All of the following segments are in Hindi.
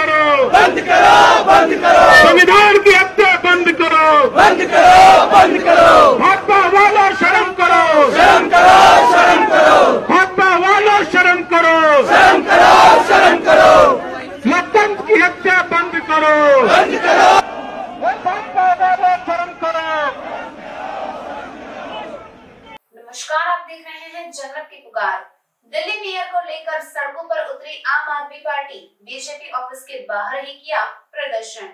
करो, बंद करो, बंद करो, संविधान की हत्या बंद करो, बंद करो, बंद करो, भाजपा वालों शर्म करो, शर्म करो, शर्म करो, भाजपा वालों शर्म करो, शर्म करो, शर्म करो, लोकतंत्र की हत्या बंद करो, बंद करो, भाजपा वालों शर्म करो। नमस्कार, आप देख रहे हैं जनमत की पुकार। दिल्ली मेयर को लेकर सड़कों पर उतरी आम आदमी पार्टी, बीजेपी ऑफिस के बाहर ही किया प्रदर्शन।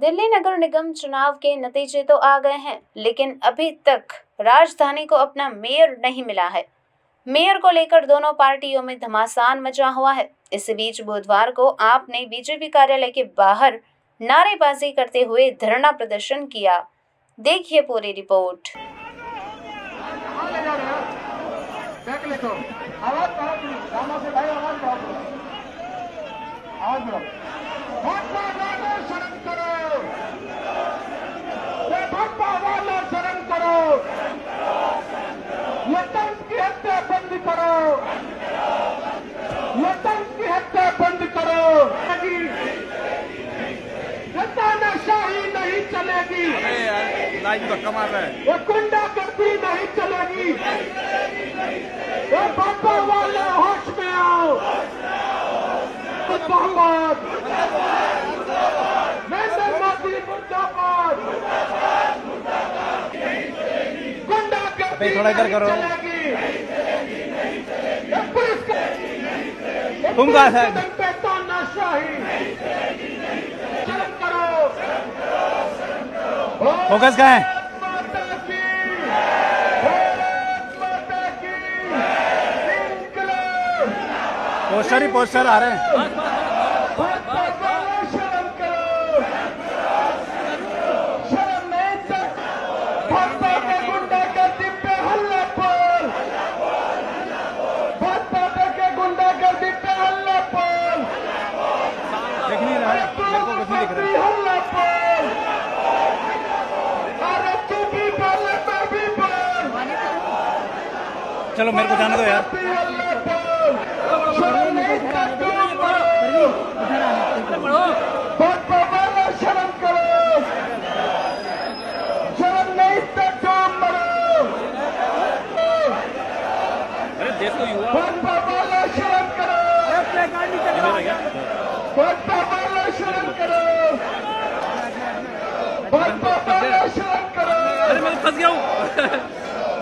दिल्ली नगर निगम चुनाव के नतीजे तो आ गए हैं, लेकिन अभी तक राजधानी को अपना मेयर नहीं मिला है। मेयर को लेकर दोनों पार्टियों में घमासान मचा हुआ है। इस बीच बुधवार को आप ने बीजेपी कार्यालय के बाहर नारेबाजी करते हुए धरना प्रदर्शन किया। देखिए पूरी रिपोर्ट। आवाज से भाई आवाज भाजपा वालों शर्म करो, भाजपा वालों शर्म करो, लोकतंत्र की हत्या बंद करो, लोकतंत्र की हत्या बंद करो। जनताशाही नहीं चलेगी, लाइव धक्का मार रहा है, वो गुंडागर्दी नहीं चलेगी। वो भाजपा वाले होश में आओ, मुर्दाबाद, नरेंद्र मोदी मुर्दाबाद, गुंडागर्दी थोड़ा इधर करो। चलेगी। पुलिस तुम कहाँ से? तानाशाही शर्म करो। फोकस कहाँ है? पोस्टर आ रहे हैं। शर्म करो, शर्म नहीं तक भाजपा के गुंडागर्दी पे हल्ला बोल, भाजपा के गुंडागर्दी पे हल्ला बोल, देख नहीं रहा है, मेरे को कुछ नहीं दिख रहा है। हल्ला बोल, अरे तू भी बोल, मैं भी बोल, चलो मेरे को जाने दो यार। हल्ला बोल, शर्म नहीं तक भाजपा वाला शर्म करो, शर्म नहीं तक मरो। अरे देखो युवा, भाजपा वाला शर्म करो, भाजपा वाला शर्म करो, भाजपा वाला शर्म करो। अरे मैं फंस गया हूँ।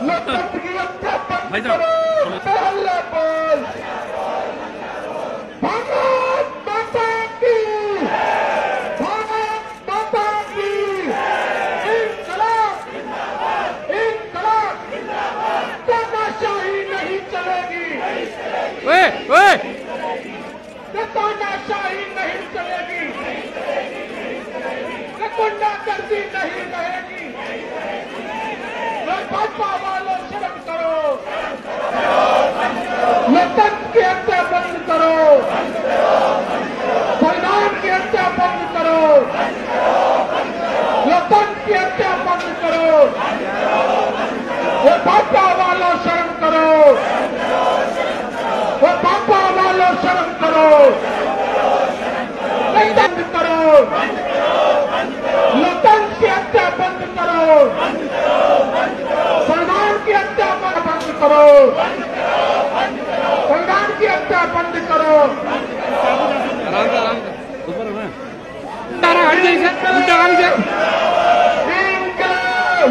लोकतंत्र की हत्या बंद करो, हल्ला बोल, भारत माता की, भारत माता की, इंकलाब, इंकलाब, तानाशाही नहीं चलेगी, तानाशाही नहीं चलेगी, गुंडागर्दी नहीं रहेगी। भाजपा वालों शर्म करो, लोकतंत्र की हत्या बंद करो, संविधान की हत्या बंद करो, लोकतंत्र की हत्या बंद करो। वो भाजपा वालों शर्म करो, वो भाजपा वालों शर्म करो, बंद करो, लोकतंत्र की हत्या बंद करो, संविधान की हत्या बंद करो, संविधान की हत्या बंद करो। आराम से ऊपर है। इंकलाब,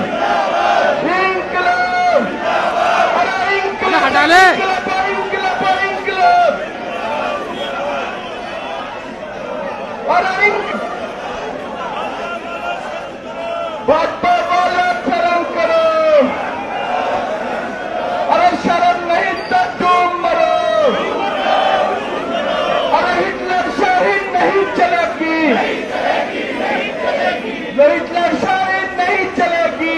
इंकलाब, अरे इंकलाब, हटा ले। इंकलाब, इंकलाब, अरे भाजपा वाले शर्म करो, अरे शर्म नहीं तो तुम मरो, अरे हिटलर शाही नहीं चलेगी, हिटलर शाही नहीं चलेगी।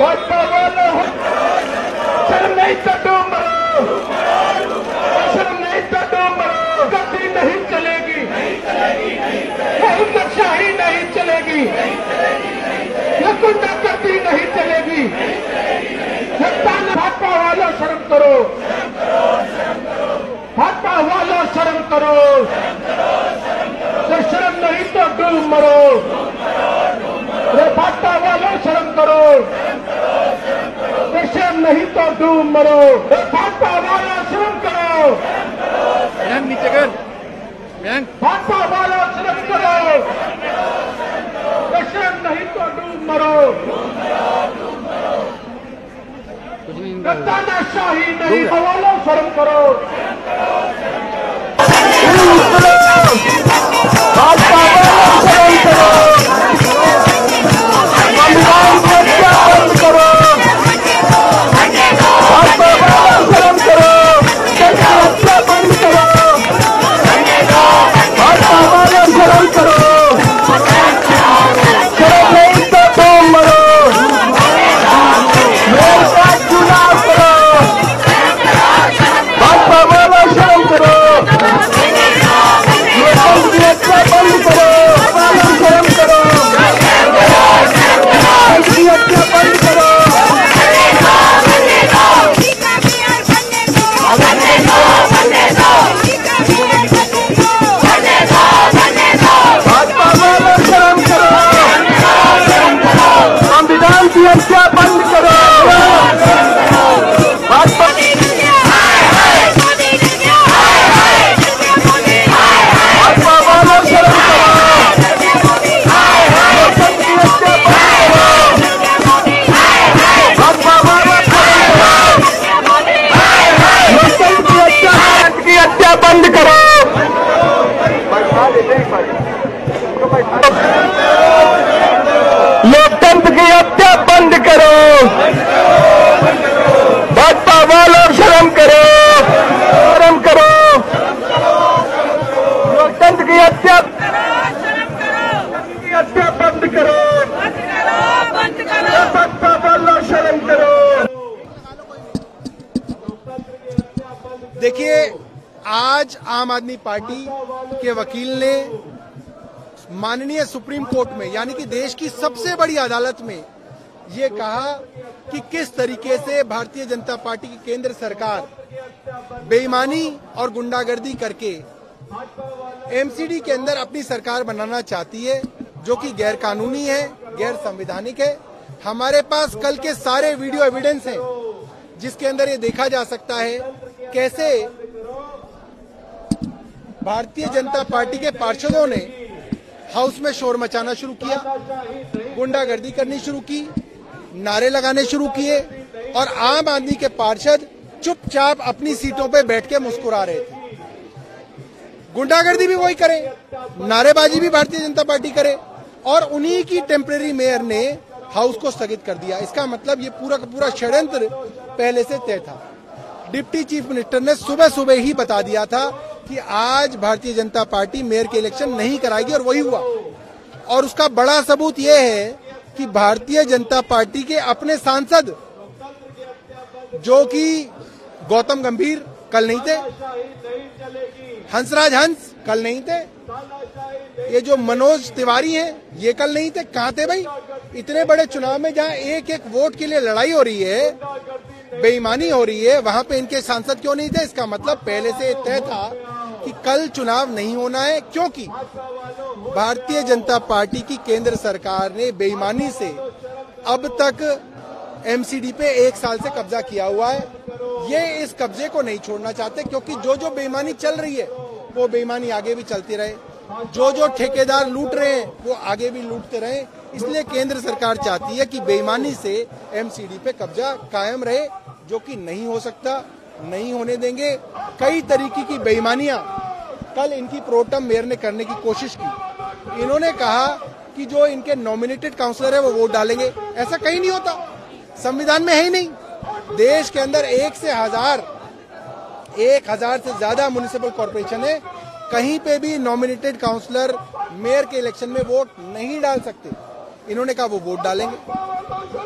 भाजपा वाले शर्म नहीं तो तुम मरो, शर्म नहीं तो तुम मरो, गति नहीं चलेगी, शाही नहीं चलेगी, गुंडागर्दी नहीं चलेगी। भाजपा वालों शर्म करो, डूब मरो। रे भाजपा वालों शर्म करो, शर्म नहीं तो डूब मरो। रे भाजपा वालों शर्म करो, नीचे कर भाजपा वालों शर्म करो, शर्म नहीं तो डूब मरो। तानाशाही नहीं, वालों शर्म करो। भाजपा वालों शर्म करो, संविधान को क्या बंद करो। भाजपा वालों शर्म करो, क्या बंद करो। भाजपा वालों शर्म करो, शर्म नहीं तो डूब मरो। मेरे साथ चुनाव करो, भाजपा वालों शर्म करो, ये हत्या बंद करो। वालों शर्म करो, हत्या बंद करो। भाजपा वालों शर्म करो, संविधान की हत्या बंद करो। भाजपा वालों शर्म करो, लोकतंत्र की हत्या बंद करो। भाजपा वालों लोकतंत्र की हत्या बंद करो। लोकतंत्र की हत्या बंद करो। भाजपा वालों शर्म करो, शर्म करो। लोकतंत्र की हत्या बंद करो। भाजपा वालों शर्म करो। देखिए, आज आम आदमी पार्टी के वकील ने माननीय सुप्रीम कोर्ट में, यानी कि देश की सबसे बड़ी अदालत में, ये कहा कि किस तरीके से भारतीय जनता पार्टी की केंद्र सरकार बेईमानी और गुंडागर्दी करके एमसीडी के अंदर अपनी सरकार बनाना चाहती है, जो कि गैर कानूनी है, गैर संवैधानिक है। हमारे पास कल के सारे वीडियो एविडेंस हैं, जिसके अंदर ये देखा जा सकता है कैसे भारतीय जनता पार्टी के पार्षदों ने हाउस में शोर मचाना शुरू किया, गुंडागर्दी करनी शुरू की, नारे लगाने शुरू किए और आम आदमी के पार्षद चुपचाप अपनी सीटों पे बैठ के मुस्कुरा रहे थे। गुंडागर्दी भी वही करे, नारेबाजी भी भारतीय जनता पार्टी करे और उन्हीं की टेम्परेरी मेयर ने हाउस को स्थगित कर दिया। इसका मतलब ये पूरा का पूरा षड्यंत्र पहले से तय था। डिप्टी चीफ मिनिस्टर ने सुबह सुबह ही बता दिया था कि आज भारतीय जनता पार्टी मेयर के इलेक्शन नहीं कराएगी और वही हुआ। और उसका बड़ा सबूत यह है कि भारतीय जनता पार्टी के अपने सांसद, जो कि गौतम गंभीर कल नहीं थे, हंसराज हंस कल नहीं थे, ये जो मनोज तिवारी हैं ये कल नहीं थे। कहाँ थे भाई? इतने बड़े चुनाव में जहाँ एक एक वोट के लिए लड़ाई हो रही है, बेईमानी हो रही है, वहां पे इनके सांसद क्यों नहीं थे? इसका मतलब पहले से तय था कि कल चुनाव नहीं होना है, क्योंकि भारतीय जनता पार्टी की केंद्र सरकार ने बेईमानी से अब तक एमसीडी पे 1 साल से कब्जा किया हुआ है। ये इस कब्जे को नहीं छोड़ना चाहते, क्योंकि जो जो बेईमानी चल रही है वो बेईमानी आगे भी चलती रहे, जो जो ठेकेदार लूट रहे हैं वो आगे भी लूटते रहे। इसलिए केंद्र सरकार चाहती है कि बेईमानी से एमसीडी पे कब्जा कायम रहे, जो कि नहीं हो सकता, नहीं होने देंगे। कई तरीके की बेईमानियां कल इनकी प्रोटम मेयर ने करने की कोशिश की। इन्होंने कहा कि जो इनके नॉमिनेटेड काउंसलर है वो वोट डालेंगे। ऐसा कहीं नहीं होता, संविधान में है ही नहीं। देश के अंदर 1000 से ज्यादा म्युनिसिपल कॉर्पोरेशन है, कहीं पे भी नॉमिनेटेड काउंसलर मेयर के इलेक्शन में वोट नहीं डाल सकते। इन्होंने कहा वो वोट डालेंगे।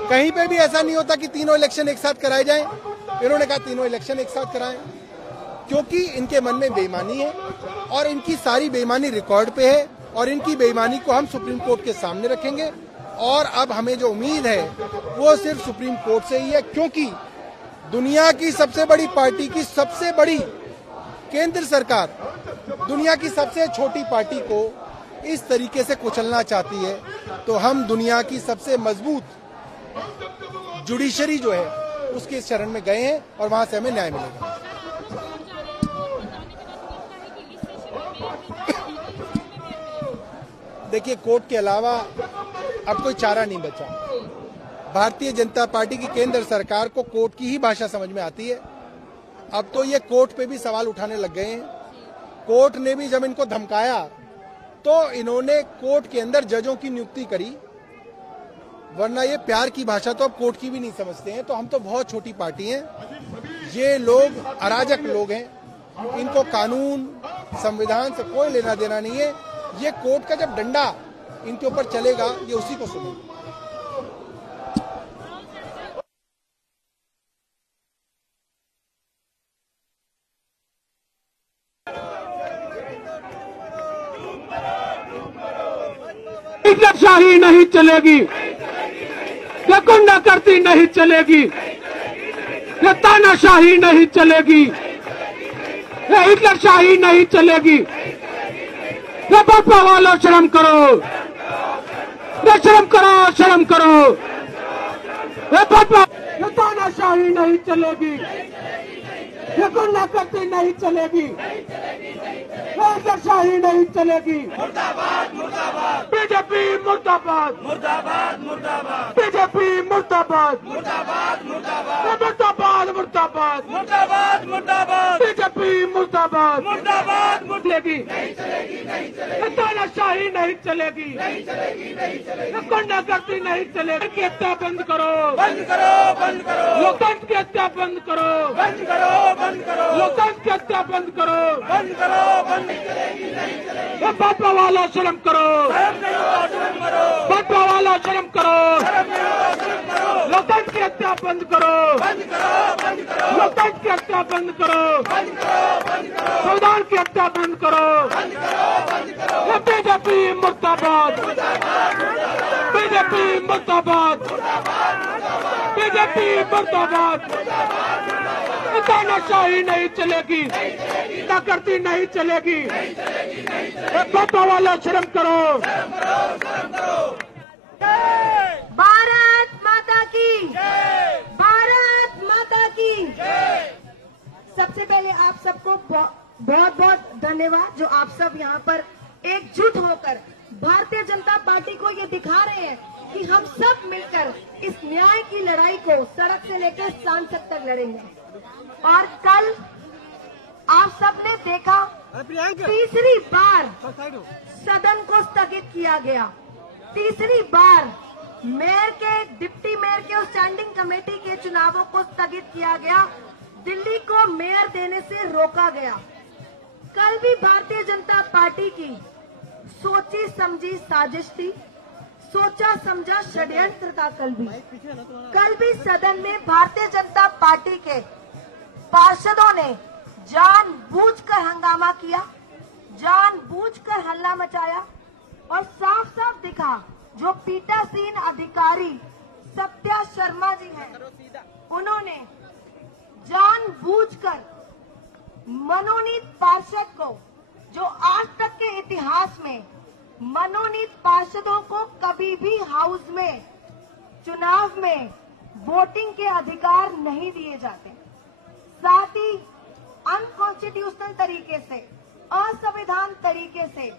कहीं पे भी ऐसा नहीं होता कि तीनों इलेक्शन एक साथ कराए जाएं। इन्होंने कहा तीनों इलेक्शन एक साथ कराएं, क्योंकि इनके मन में बेईमानी है और इनकी सारी बेईमानी रिकॉर्ड पे है और इनकी बेईमानी को हम सुप्रीम कोर्ट के सामने रखेंगे। और अब हमें जो उम्मीद है वो सिर्फ सुप्रीम कोर्ट से ही है, क्योंकि दुनिया की सबसे बड़ी पार्टी की सबसे बड़ी केंद्र सरकार दुनिया की सबसे छोटी पार्टी को इस तरीके से कुचलना चाहती है, तो हम दुनिया की सबसे मजबूत जुडिशरी जो है उसके शरण में गए हैं और वहां से हमें न्याय मिलेगा। देखिए, कोर्ट के अलावा अब कोई चारा नहीं बचा। भारतीय जनता पार्टी की केंद्र सरकार को कोर्ट की ही भाषा समझ में आती है। अब तो ये कोर्ट पे भी सवाल उठाने लग गए हैं। कोर्ट ने भी जब इनको धमकाया तो इन्होंने कोर्ट के अंदर जजों की नियुक्ति करी, वरना ये प्यार की भाषा तो अब कोर्ट की भी नहीं समझते हैं। तो हम तो बहुत छोटी पार्टी हैं, ये लोग अराजक लोग हैं, इनको कानून संविधान से कोई लेना देना नहीं है। ये कोर्ट का जब डंडा इनके ऊपर चलेगा, ये उसी को सुनेंगे। हिटलरशाही नहीं चलेगी, ये गुंडागर्दी नहीं चलेगी, ये तानाशाही नहीं चलेगी, ये हिटलरशाही नहीं चलेगी। ये भाजपा वालों शर्म करो, ये शर्म करो, शर्म करो। ये भाजपा, ये तानाशाही नहीं चलेगी, ये गुंडागर्दी नहीं चलेगी, ये हिटलरशाही नहीं चलेगी। बीजेपी मुर्दाबाद, मुर्दाबाद, मुर्दाबाद। बीजेपी मुर्दाबाद, मुर्दाबाद, मुर्दाबाद। मुर्दाबाद, मुर्दाबाद, मुर्दाबाद, मुर्दाबाद। बीजेपी मुर्दाबाद, मुर्दाबाद, मुर्देगी नहीं चलेगी, नहीं चलेगी। तानाशाही नहीं चलेगी, नहीं चलेगी, नहीं चलेगी। गुंडागर्दी नहीं चलेगी। की हत्या बंद करो, बंद करो, बंद करो। लोकतंत्र की हत्या बंद करो, बंद करो, बंद करो। लोकतंत्र की हत्या बंद करो, बंद करो, बंद चलेगी, नहीं चलेगी। भाजपा वाला शर्म करो, भाजपा वाला शर्म करो, लोकतंत्र की हत्या बंद करो, बंद करो, बंद करो। लोकतंत्र की हत्या बंद करो, बंद करो, बंद करो। संविधान की हत्या बंद करो, बंद करो, बंद करो। बीजेपी मुर्दाबाद, बीजेपी मुर्दाबाद, बीजेपी मुर्दाबाद। तानाशाही नहीं चलेगी, गुंडागर्दी नहीं चलेगी। भाजपा वाला शर्म करो, भारत माता की, भारत माता की। सबसे पहले आप सबको बहुत बहुत धन्यवाद, जो आप सब यहाँ पर एकजुट होकर भारतीय जनता पार्टी को ये दिखा रहे हैं कि हम सब मिलकर इस न्याय की लड़ाई को सड़क से लेकर सांसद तक लड़ेंगे। और कल आप सबने देखा, तीसरी बार सदन को स्थगित किया गया, तीसरी बार मेयर के, डिप्टी मेयर के और स्टैंडिंग कमेटी के चुनावों को स्थगित किया गया, दिल्ली को मेयर देने से रोका गया। कल भी भारतीय जनता पार्टी की सोची समझी साजिश थी, सोचा समझा षड्यंत्र था। कल भी सदन में भारतीय जनता पार्टी के पार्षदों ने जानबूझकर हंगामा किया, जानबूझकर हल्ला मचाया और साफ साफ दिखा, जो पीठासीन अधिकारी सत्या शर्मा जी हैं, उन्होंने जानबूझकर मनोनीत पार्षद को, जो आज तक के इतिहास में मनोनीत पार्षदों को कभी भी हाउस में चुनाव में वोटिंग के अधिकार नहीं दिए जाते, साथ ही अनकॉन्स्टिट्यूशनल तरीके से, असंविधान तरीके से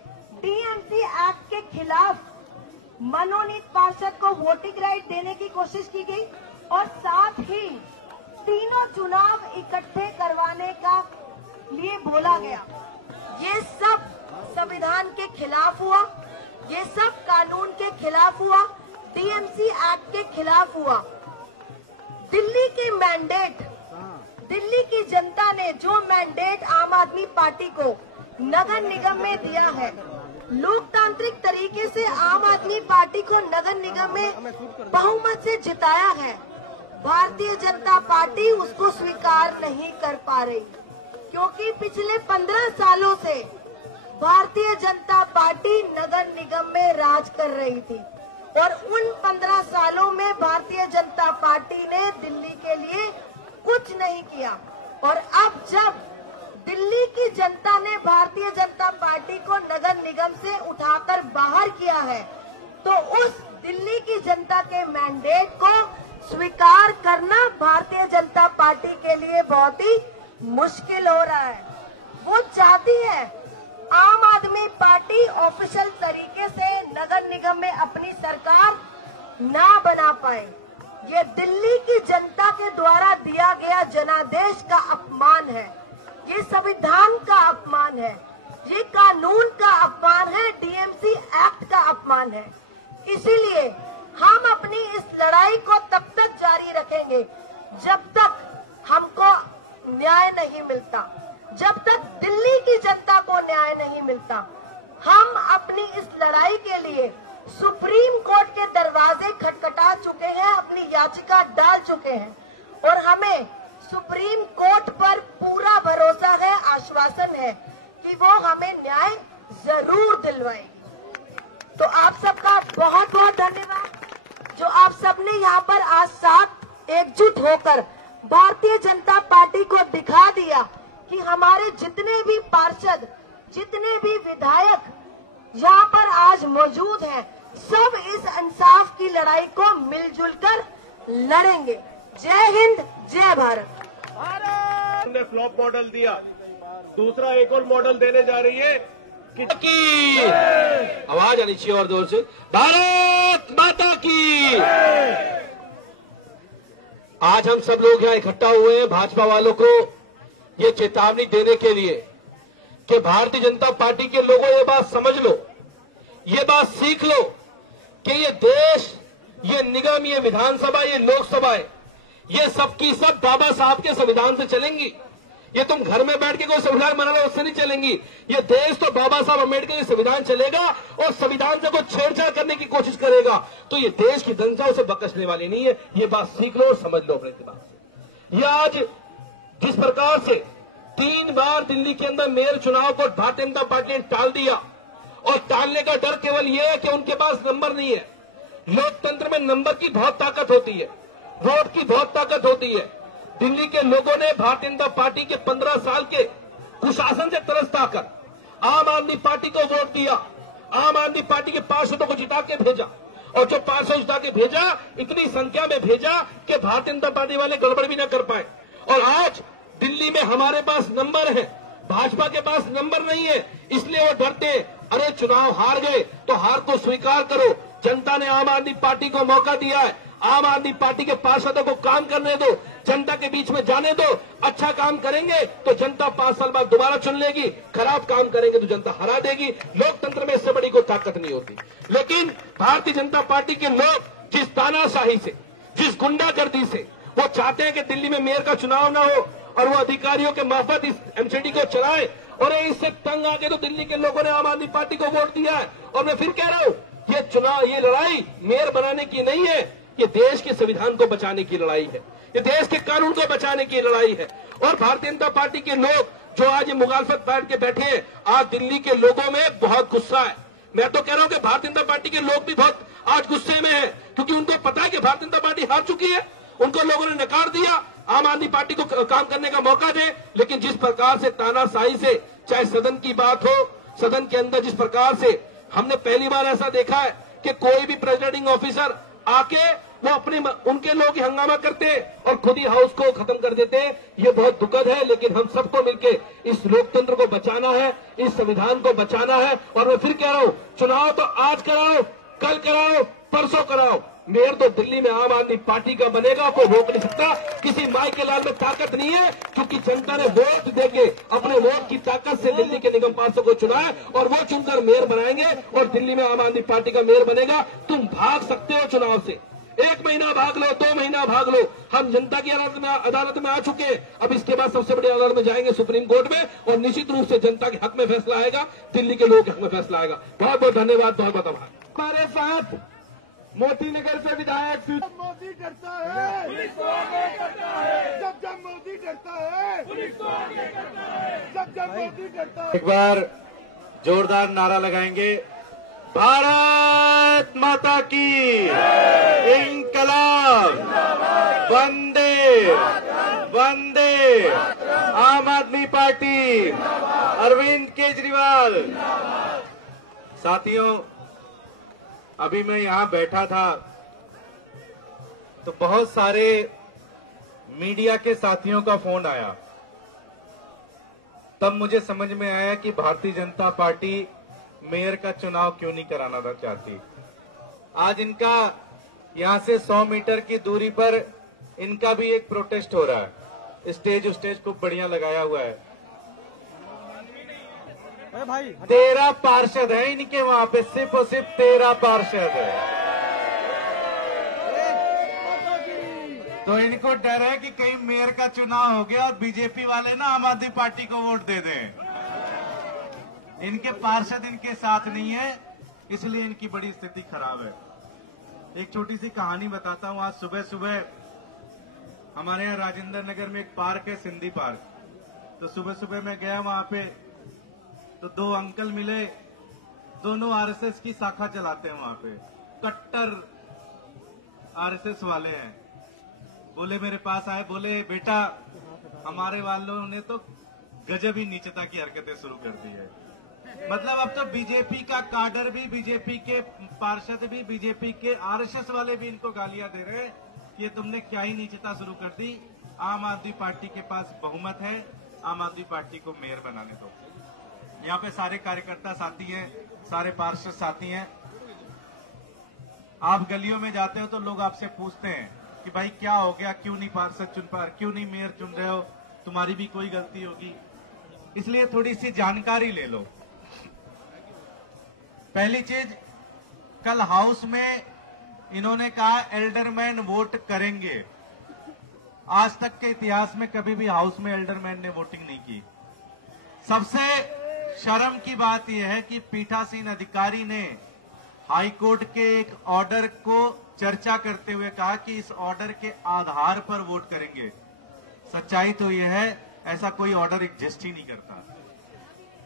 टीएमसी एक्ट के खिलाफ मनोनीत पार्षद को वोटिंग राइट देने की कोशिश की गई और साथ ही तीनों चुनाव इकट्ठे करवाने का लिए बोला गया। ये सब संविधान के खिलाफ हुआ, ये सब कानून के खिलाफ हुआ, टीएमसी एक्ट के खिलाफ हुआ। दिल्ली की मैंडेट, दिल्ली की जनता ने जो मैंडेट आम आदमी पार्टी को नगर निगम में दिया है, लोकतांत्रिक तरीके से आम आदमी पार्टी को नगर निगम में बहुमत से जिताया है, भारतीय जनता पार्टी उसको स्वीकार नहीं कर पा रही, क्योंकि पिछले 15 सालों से भारतीय जनता पार्टी नगर निगम में राज कर रही थी और उन 15 सालों में भारतीय जनता पार्टी ने दिल्ली के लिए कुछ नहीं किया। और अब जब दिल्ली की जनता ने भारतीय जनता पार्टी को नगर निगम से उठाकर बाहर किया है, तो उस दिल्ली की जनता के मैंडेट को स्वीकार करना भारतीय जनता पार्टी के लिए बहुत ही मुश्किल हो रहा है। वो चाहती है आम आदमी पार्टी ऑफिशियल तरीके से नगर निगम में अपनी सरकार ना बना पाए। ये दिल्ली की जनता के द्वारा दिया गया जनादेश का अपमान है, ये संविधान का अपमान है, ये कानून का अपमान है, डीएमसी एक्ट का अपमान है। इसीलिए हम अपनी इस लड़ाई को तब तक जारी रखेंगे जब तक हमको न्याय नहीं मिलता, जब तक दिल्ली की जनता को न्याय नहीं मिलता। हम अपनी इस लड़ाई के लिए सुप्रीम कोर्ट के दरवाजे खटखटा चुके हैं, अपनी याचिका डाल चुके हैं और हमें सुप्रीम कोर्ट पर पूरा भरोसा है, आश्वासन है कि वो हमें न्याय जरूर दिलवाएगी। तो आप सबका बहुत बहुत धन्यवाद जो आप सबने यहाँ पर आज साथ एकजुट होकर भारतीय जनता पार्टी को दिखा दिया कि हमारे जितने भी पार्षद, जितने भी विधायक यहाँ पर आज मौजूद हैं, सब इस इंसाफ की लड़ाई को मिलजुल कर लड़ेंगे। जय हिंद, जय भारत। ने फ्लॉप मॉडल दिया, दूसरा एक और मॉडल देने जा रही है कि आवाज आनी चाहिए और जोर से, भारत माता की। आज हम सब लोग यहाँ इकट्ठा हुए हैं भाजपा वालों को ये चेतावनी देने के लिए कि भारतीय जनता पार्टी के लोगों ये बात समझ लो, ये बात सीख लो कि ये देश, ये निगम, ये विधानसभा, ये लोकसभाएं, ये सब की सब बाबा साहब के संविधान से चलेंगी। ये तुम घर में बैठ के कोई संविधान बना लो उससे नहीं चलेंगी। ये देश तो बाबा साहब अम्बेडकर के संविधान चलेगा और संविधान से कोई छेड़छाड़ करने की कोशिश करेगा तो ये देश की जनता उसे बख्शने वाली नहीं है। ये बात सीख लो और समझ लो अपने दिमाग से। ये आज जिस प्रकार से 3 बार दिल्ली के अंदर मेयर चुनाव को भारतीय जनता पार्टी ने टाल दिया और टालने का डर केवल यह है कि उनके पास नंबर नहीं है। लोकतंत्र में नंबर की बहुत ताकत होती है, वोट की बहुत ताकत होती है। दिल्ली के लोगों ने भारतीय जनता पार्टी के 15 साल के कुशासन से तरस खाकर आम आदमी पार्टी को वोट दिया, आम आदमी पार्टी के पार्षदों को जिता के भेजा और जो पार्षद जिता के भेजा इतनी संख्या में भेजा कि भारतीय जनता पार्टी वाले गड़बड़ भी न कर पाए। और आज दिल्ली में हमारे पास नंबर है, भाजपा के पास नंबर नहीं है, इसलिए वो डरते। अरे चुनाव हार गए तो हार को स्वीकार करो। जनता ने आम आदमी पार्टी को मौका दिया है, आम आदमी पार्टी के पार्षदों को काम करने दो, जनता के बीच में जाने दो। अच्छा काम करेंगे तो जनता 5 साल बाद दोबारा चुन लेगी, खराब काम करेंगे तो जनता हरा देगी। लोकतंत्र में इससे बड़ी कोई ताकत नहीं होती। लेकिन भारतीय जनता पार्टी के लोग जिस तानाशाही से, जिस गुंडागर्दी से वो चाहते हैं कि दिल्ली में मेयर का चुनाव ना हो और वो अधिकारियों के मार्फत इस एमसीडी को चलाए, और इससे तंग आके तो दिल्ली के लोगों ने आम आदमी पार्टी को वोट दिया है। और मैं फिर कह रहा हूं, ये चुनाव, ये लड़ाई मेयर बनाने की नहीं है, ये देश के संविधान को बचाने की लड़ाई है, ये देश के कानून को बचाने की लड़ाई है। और भारतीय जनता पार्टी के लोग जो आज ये मुखालफत बैठ के बैठे हैं, आज दिल्ली के लोगों में बहुत गुस्सा है। मैं तो कह रहा हूं कि भारतीय जनता पार्टी के लोग भी बहुत आज गुस्से में हैं, क्योंकि उनको पता है कि भारतीय जनता पार्टी हार चुकी है। उनको लोगों ने नकार दिया, आम आदमी पार्टी को काम करने का मौका दे। लेकिन जिस प्रकार से तानाशाही से, चाहे सदन की बात हो, सदन के अंदर जिस प्रकार से हमने पहली बार ऐसा देखा है कि कोई भी प्रेसिडिंग ऑफिसर आके वो अपने उनके लोग हंगामा करते और खुद ही हाउस को खत्म कर देते हैं। ये बहुत दुखद है, लेकिन हम सबको मिलकर इस लोकतंत्र को बचाना है, इस संविधान को बचाना है। और मैं फिर कह रहा हूं, चुनाव तो आज कराओ, कल कराओ, परसों कराओ, मेयर तो दिल्ली में आम आदमी पार्टी का बनेगा, कोई रोक नहीं सकता। किसी माई के लाल में ताकत नहीं है, क्योंकि जनता ने वोट देके अपने वोट की ताकत से दिल्ली के निगम पार्षद को चुना है और वो चुनकर मेयर बनाएंगे और दिल्ली में आम आदमी पार्टी का मेयर बनेगा। तुम भाग सकते हो चुनाव से, 1 महीना भाग लो, 2 महीना भाग लो। हम जनता की अदालत में आ चुके हैं, अब इसके बाद सबसे बड़ी अदालत में जाएंगे, सुप्रीम कोर्ट में, और निश्चित रूप से जनता के हक में फैसला आएगा, दिल्ली के लोगों के हक में फैसला आएगा। बहुत बहुत धन्यवाद, बहुत बहुत आभार। हमारे साथ मोती नगर से विधायक मोदी करता है, पुलिस को आगे करता है, जब मोदी करता है, पुलिस को आगे करता है, जब मोदी करता है। एक बार जोरदार नारा लगाएंगे, भारत माता की, इंकलाब, वंदे वंदे, आम आदमी आदमी पार्टी, अरविंद केजरीवाल। साथियों, अभी मैं यहां बैठा था तो बहुत सारे मीडिया के साथियों का फोन आया। तब मुझे समझ में आया कि भारतीय जनता पार्टी मेयर का चुनाव क्यों नहीं कराना चाहती। आज इनका यहां से 100 मीटर की दूरी पर इनका भी एक प्रोटेस्ट हो रहा है। स्टेज को बढ़िया लगाया हुआ है। 13 पार्षद है इनके वहां पे, सिर्फ और सिर्फ 13 पार्षद है। तो इनको डर है कि कहीं मेयर का चुनाव हो गया और बीजेपी वाले ना आम आदमी पार्टी को वोट दे दें। इनके पार्षद इनके साथ नहीं है, इसलिए इनकी बड़ी स्थिति खराब है। एक छोटी सी कहानी बताता हूं। आज सुबह सुबह हमारे यहाँ राजेंद्र नगर में एक पार्क है, सिंधी पार्क। तो सुबह सुबह मैं गया वहां पे, तो 2 अंकल मिले, दोनों आरएसएस की शाखा चलाते हैं वहां पे, कट्टर आरएसएस वाले हैं। बोले मेरे पास आए, बोले बेटा हमारे वालों ने तो गजब ही नीचता की हरकतें शुरू कर दी है। मतलब अब तो बीजेपी का काडर भी, बीजेपी के पार्षद भी, बीजेपी के आरएसएस वाले भी इनको गालियां दे रहे हैं कि ये तुमने क्या ही नीचता शुरू कर दी। आम आदमी पार्टी के पास बहुमत है, आम आदमी पार्टी को मेयर बनाने दो। यहाँ पे सारे कार्यकर्ता साथी हैं, सारे पार्षद साथी हैं। आप गलियों में जाते हो तो लोग आपसे पूछते हैं कि भाई क्या हो गया, क्यों नहीं पार्षद चुन पा, क्यों नहीं मेयर चुन रहे हो, तुम्हारी भी कोई गलती होगी। इसलिए थोड़ी सी जानकारी ले लो। पहली चीज, कल हाउस में इन्होंने कहा एल्डरमैन वोट करेंगे। आज तक के इतिहास में कभी भी हाउस में एल्डरमैन ने वोटिंग नहीं की। सबसे शर्म की बात यह है कि पीठासीन अधिकारी ने हाईकोर्ट के एक ऑर्डर को चर्चा करते हुए कहा कि इस ऑर्डर के आधार पर वोट करेंगे। सच्चाई तो यह है, ऐसा कोई ऑर्डर एग्जिस्ट ही नहीं करता।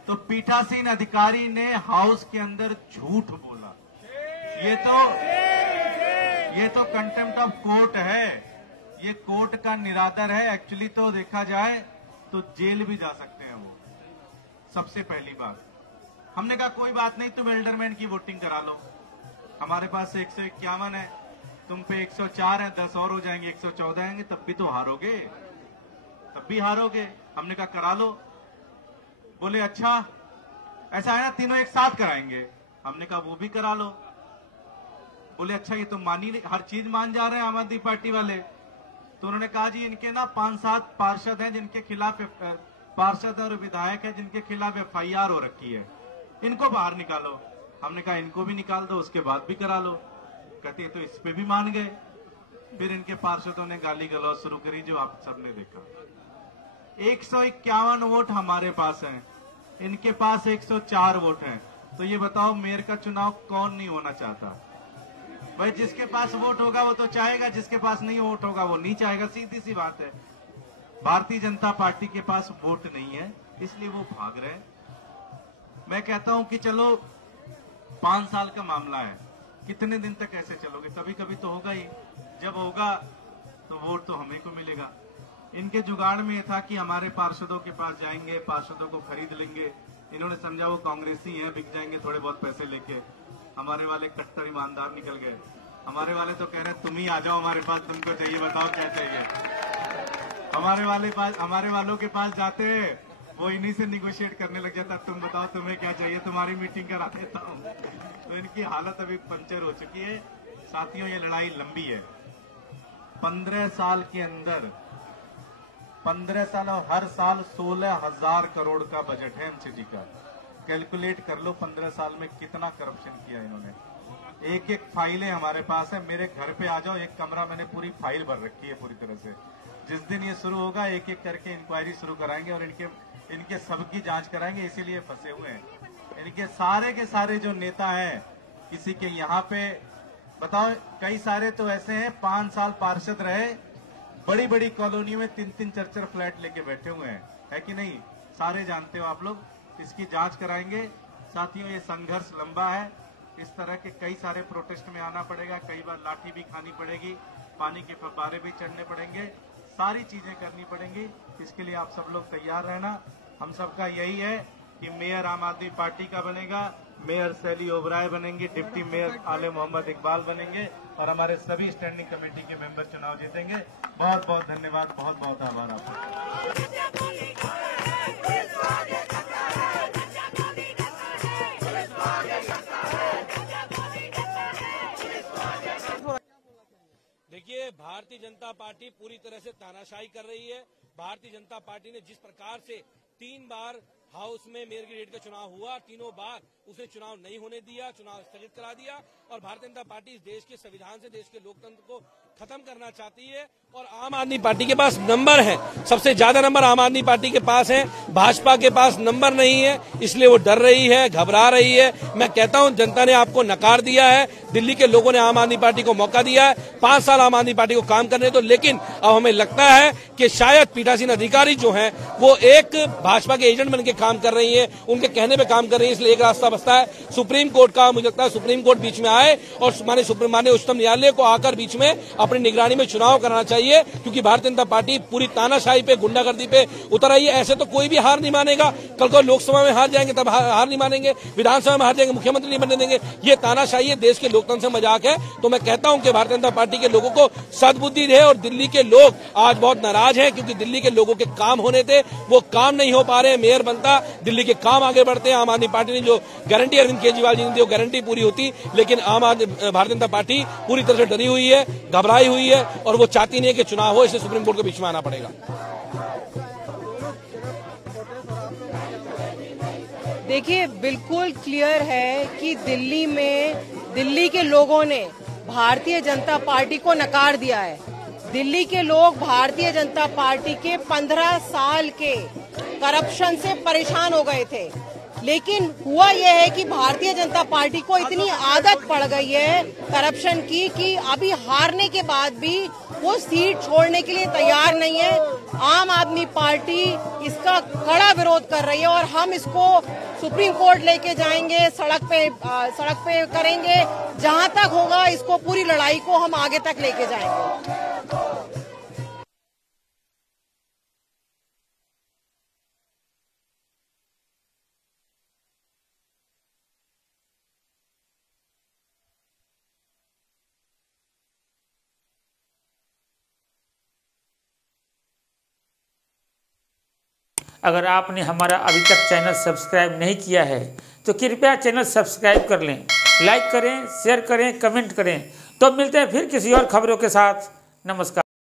तो पीठासीन अधिकारी ने हाउस के अंदर झूठ बोला। ये तो कंटेम्प्ट ऑफ कोर्ट है, ये कोर्ट का निरादर है। एक्चुअली तो देखा जाए तो जेल भी जा सकते हैं वो। सबसे पहली बात, हमने कहा कोई बात नहीं, तुम एल्डरमैन की वोटिंग करा लो। हमारे पास 151 है, तुम पे 104 है, 10 और हो जाएंगे, 114 आएंगे, तब भी तो हारोगे, तब भी हारोगे। हमने कहा करा लो। बोले अच्छा ऐसा है ना, तीनों एक साथ कराएंगे। हमने कहा वो भी करा लो। बोले अच्छा ये तो मान ही नहीं, हर चीज मान जा रहे हैं आम आदमी पार्टी वाले। तो उन्होंने कहा जी इनके ना 5-7 पार्षद हैं जिनके खिलाफ, पार्षद और विधायक है जिनके खिलाफ FIR हो रखी है, इनको बाहर निकालो। हमने कहा इनको भी निकाल दो, उसके बाद भी करा लो। कहते तो इस पे भी मान गए। फिर इनके पार्षदों ने गाली गलौज शुरू करी, जो आप सबने देखा। 151 वोट हमारे पास हैं, इनके पास 104 वोट हैं। तो ये बताओ मेयर का चुनाव कौन नहीं होना चाहता? भाई जिसके पास वोट होगा वो तो चाहेगा, जिसके पास नहीं वोट होगा वो नहीं चाहेगा। सीधी सी बात है। भारतीय जनता पार्टी के पास वोट नहीं है, इसलिए वो भाग रहे हैं। मैं कहता हूं कि चलो 5 साल का मामला है, कितने दिन तक ऐसे चलोगे? कभी कभी तो होगा ही। जब होगा तो वोट तो हमें को मिलेगा। इनके जुगाड़ में यह था कि हमारे पार्षदों के पास जाएंगे, पार्षदों को खरीद लेंगे। इन्होंने समझा वो कांग्रेसी हैं, बिक जाएंगे थोड़े बहुत पैसे लेके। हमारे वाले कट्टर ईमानदार निकल गए। हमारे वाले तो कह रहे तुम ही आ जाओ हमारे पास, तुमको चाहिए बताओ क्या चाहिए। हमारे वालों के पास जाते हैं, वो इन्हीं से निगोशिएट करने लग जाता, तुम बताओ तुम्हें क्या चाहिए, तुम्हारी मीटिंग करा देता हूं। तो इनकी हालत अभी पंचर हो चुकी है। साथियों ये लड़ाई लंबी है। 15 साल के अंदर, 15 साल और हर साल 16,000 करोड़ का बजट है एमसीडी का। कैलकुलेट कर लो 15 साल में कितना करप्शन किया इन्होंने। एक एक फाइलें हमारे पास है। मेरे घर पे आ जाओ, एक कमरा मैंने पूरी फाइल भर रखी है पूरी तरह से। जिस दिन ये शुरू होगा एक एक करके इंक्वायरी शुरू कराएंगे और इनके सबकी जांच कराएंगे। इसीलिए फंसे हुए हैं। इनके सारे के सारे जो नेता हैं, किसी के यहाँ पे बताओ, कई सारे तो ऐसे हैं 5 साल पार्षद रहे, बड़ी बड़ी कॉलोनियों में 3-3 4-4 फ्लैट लेके बैठे हुए हैं, है कि नहीं? सारे जानते हो आप लोग। इसकी जांच कराएंगे। साथियों ये संघर्ष लंबा है। इस तरह के कई सारे प्रोटेस्ट में आना पड़ेगा, कई बार लाठी भी खानी पड़ेगी, पानी के फव्वारे भी चढ़ने पड़ेंगे। सारी चीजें करनी पड़ेंगी। इसके लिए आप सब लोग तैयार रहना। हम सबका यही है कि मेयर आम आदमी पार्टी का बनेगा, मेयर सैली ओबराय बनेंगे, डिप्टी मेयर आले मोहम्मद इकबाल बनेंगे और हमारे सभी स्टैंडिंग कमेटी के मेंबर चुनाव जीतेंगे। बहुत बहुत धन्यवाद, बहुत बहुत आभार आपका। देखिए, भारतीय जनता पार्टी पूरी तरह से तानाशाही कर रही है। भारतीय जनता पार्टी ने जिस प्रकार से 3 बार हाउस में मेयर की डेट का चुनाव हुआ, तीनों बार उसने चुनाव नहीं होने दिया, चुनाव स्थगित करा दिया और भारतीय जनता पार्टी इस देश के संविधान से देश के लोकतंत्र को खत्म करना चाहती है। और आम आदमी पार्टी के पास नंबर है, सबसे ज्यादा नंबर आम आदमी पार्टी के पास है, भाजपा के पास नंबर नहीं है, इसलिए वो डर रही है, घबरा रही है। मैं कहता हूं, जनता ने आपको नकार दिया है, दिल्ली के लोगों ने आम आदमी पार्टी को मौका दिया है 5 साल आम आदमी पार्टी को काम करने दो। लेकिन अब हमें लगता है कि शायद पीठासीन अधिकारी जो हैं वो एक भाजपा के एजेंट बन के काम कर रही है, उनके कहने पे काम कर रही है। इसलिए एक रास्ता बचता है सुप्रीम कोर्ट का। मुझे लगता है सुप्रीम कोर्ट बीच में आए और माने उच्चतम न्यायालय को आकर बीच में अपनी निगरानी में चुनाव कराना चाहिए, क्योंकि भारतीय जनता पार्टी पूरी तानाशाही पे, गुंडागर्दी पे उतर आई है। ऐसे तो कोई भी हार नहीं मानेगा। कल को लोकसभा में हार जाएंगे तब हार नहीं मानेंगे, विधानसभा में हार जाएंगे, मुख्यमंत्री नहीं बनने देंगे। ये तानाशाही है, देश के लोकतंत्र से मजाक है। तो मैं कहता हूं कि भारतीय जनता पार्टी के लोगों को सद्बुद्धि रहे। और दिल्ली के लोग आज बहुत नाराज हैं, क्योंकि दिल्ली के लोगों के काम होने थे, वो काम नहीं हो पा रहे। मेयर बनता, दिल्ली के काम आगे बढ़ते हैं। आम आदमी पार्टी ने जो गारंटी अरविंद केजरीवाल जी ने दी वो गारंटी पूरी होती, लेकिन भारतीय जनता पार्टी पूरी तरह से डरी हुई है, घबराई हुई है और वो चाहती नहीं है कि चुनाव हो। इसलिए सुप्रीम कोर्ट के बीच में आना पड़ेगा। देखिए, बिल्कुल क्लियर है कि दिल्ली के लोगों ने भारतीय जनता पार्टी को नकार दिया है। दिल्ली के लोग भारतीय जनता पार्टी के 15 साल के करप्शन से परेशान हो गए थे, लेकिन हुआ यह है कि भारतीय जनता पार्टी को इतनी आदत पड़ गई है करप्शन की कि अभी हारने के बाद भी वो सीट छोड़ने के लिए तैयार नहीं है। आम आदमी पार्टी इसका कड़ा विरोध कर रही है और हम इसको सुप्रीम कोर्ट लेके जाएंगे, सड़क पे करेंगे, जहां तक होगा इसको पूरी लड़ाई को हम आगे तक लेके जाएंगे। अगर आपने हमारा अभी तक चैनल सब्सक्राइब नहीं किया है तो कृपया चैनल सब्सक्राइब कर लें, लाइक करें, शेयर करें, कमेंट करें। तो मिलते हैं फिर किसी और खबरों के साथ। नमस्कार।